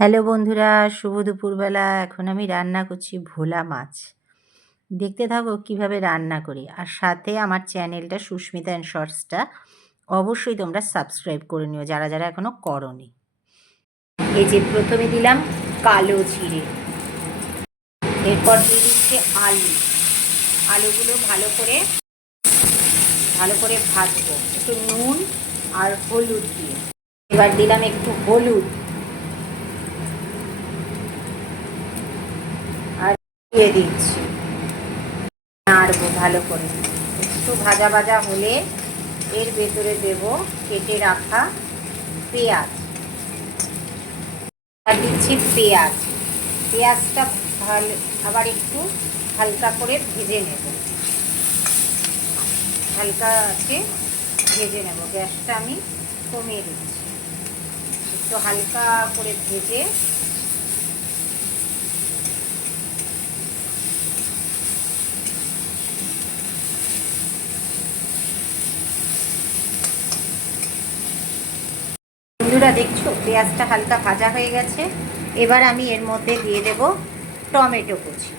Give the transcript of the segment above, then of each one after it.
Hello বন্ধুরা, শুভ দুপুরবেলা। এখন আমি রান্না করছি ভোলা মাছ। দেখতে থাকো কিভাবে রান্না করি। আর সাথে আমার চ্যানেলটা সুস্মিতা অ্যান্ড শর্টসটা অবশ্যই তোমরা সাবস্ক্রাইব করে নিও যারা যারা এখনও করোনি। এই যে প্রথমে দিলাম কালো জিরে, এরপর দিয়ে দিচ্ছি আলুগুলো ভালো করে ভাজবো একটু নুন আর হলুদ দিয়ে। এবার দিলাম একটু হলুদ আর দিয়ে দিচ্ছি, নাড়বো ভালো করে। একটু ভাজা ভাজা হলে এর ভেতরে দেব কেটে রাখা পেঁয়াজ। আর দিচ্ছি পেঁয়াজটা ভালো আবার একটু হালকা করে ভেজে নেব, হালকা আছে ভেজে নেব। গ্যাসটা আমি কমিয়ে দিচ্ছি, একটু হালকা করে ভেজে বন্ধুরা দেখছো পেঁয়াজটা হালকা ভাজা হয়ে গেছে। এবার আমি এর মধ্যে দিয়ে দেব টমেটো কুচি,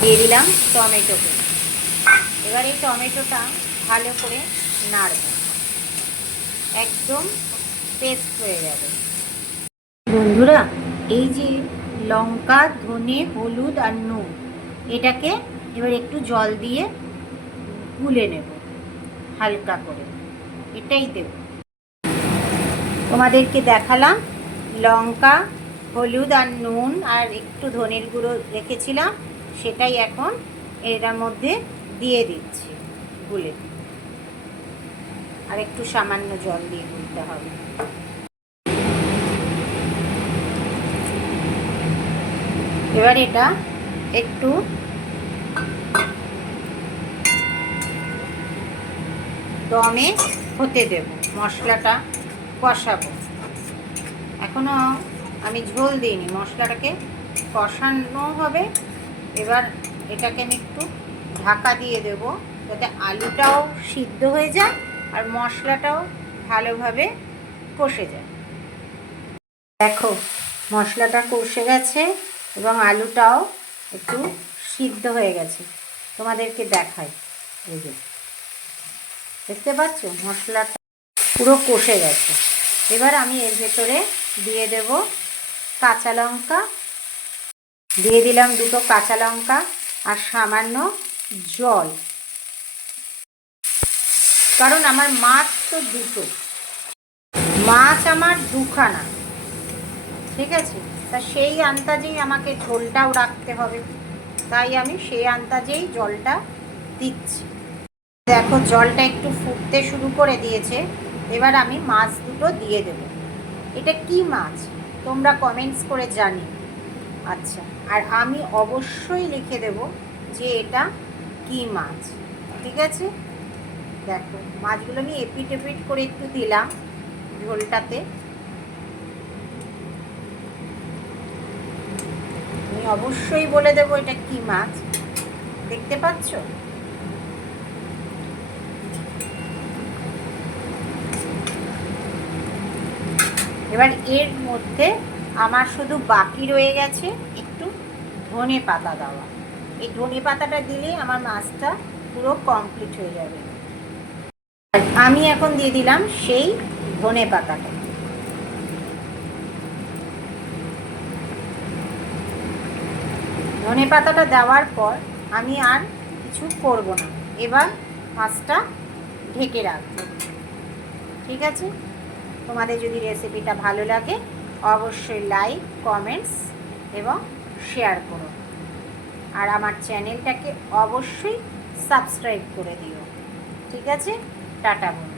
দিয়ে দিলাম টমেটো কুচি। এবার এই টমেটোটা ভালো করে নাড়ব, একদম পেস্ট হয়ে যাবে। বন্ধুরা এই যে লঙ্কা, ধনে, হলুদ আর নুন, এটাকে এবার একটু জল দিয়ে গুলে নেব হালকা করে, এটাই দেব। তোমাদেরকে দেখালাম লঙ্কা, হলুদ আর নুন আর একটু ধনের গুঁড়ো রেখেছিলাম, সেটাই এখন এটার মধ্যে দিয়ে দিচ্ছি গুলে। আর একটু সামান্য জল দিয়ে গুলতে হবে। এবার এটা একটু দমে হতে দেব, মশলাটা কষাবো। এখনও আমি ঝোল দিইনি, মশলাটাকে কষানো হবে। এবার এটাকে আমি একটু ঢাকা দিয়ে দেব যাতে আলুটাও সিদ্ধ হয়ে যায় আর মশলাটাও ভালোভাবে কষে যায়। দেখো মশলাটা কষে গেছে এবং আলুটাও একটু সিদ্ধ হয়ে গেছে। তোমাদেরকে দেখাই, এই যে দেখতে পাচ্ছ মশলাটা পুরো কষে গেছে। এবার আমি এর ভেতরে দিয়ে দেব কাঁচা লঙ্কা, দিয়ে দিলাম দুটো কাঁচা লঙ্কা আর সামান্য জল, কারণ আমার মাছ তো দুটো, মাছ আমার দুখানা, ঠিক আছে? তা সেই আন্দাজেই আমাকে ঝোলটাও রাখতে হবে, তাই আমি সেই আন্দাজেই জলটা দিচ্ছি। দেখো জলটা একটু ফুটতে শুরু করে দিয়েছে। এবার আমি মাছ দুটো দিয়ে দেব। এটা কি মাছ তোমরা কমেন্টস করে জানি। আচ্ছা, আর আমি অবশ্যই লিখে দেব যে এটা কি মাছ, ঠিক আছে? দেখো মাছগুলো আমি এপিট এপিট করে একটু দিলাম ঝোলটাতে। আমি অবশ্যই বলে দেব এটা কি মাছ, দেখতে পাচ্ছ? এবার এর মধ্যে আমার শুধু বাকি রয়ে গেছে একটু ধনে পাতা দেওয়া। এই ধনে পাতাটা দিলে আমার মাছটা পুরো কমপ্লিট হয়ে যাবে। আর আমি এখন দিয়ে দিলাম সেই ধনে পাতাটা। ধনে পাতাটা দেওয়ার পর আমি আর কিছু করব না, এবার মাছটা ঢেকে রাখবো, ঠিক আছে? তোমাদের যদি রেসিপিটা ভালো লাগে অবশ্যই লাইক, কমেন্টস এবং শেয়ার করো। আর আমার চ্যানেলটাকে অবশ্যই সাবস্ক্রাইব করে দিও, ঠিক আছে? টাটা বন্ধু।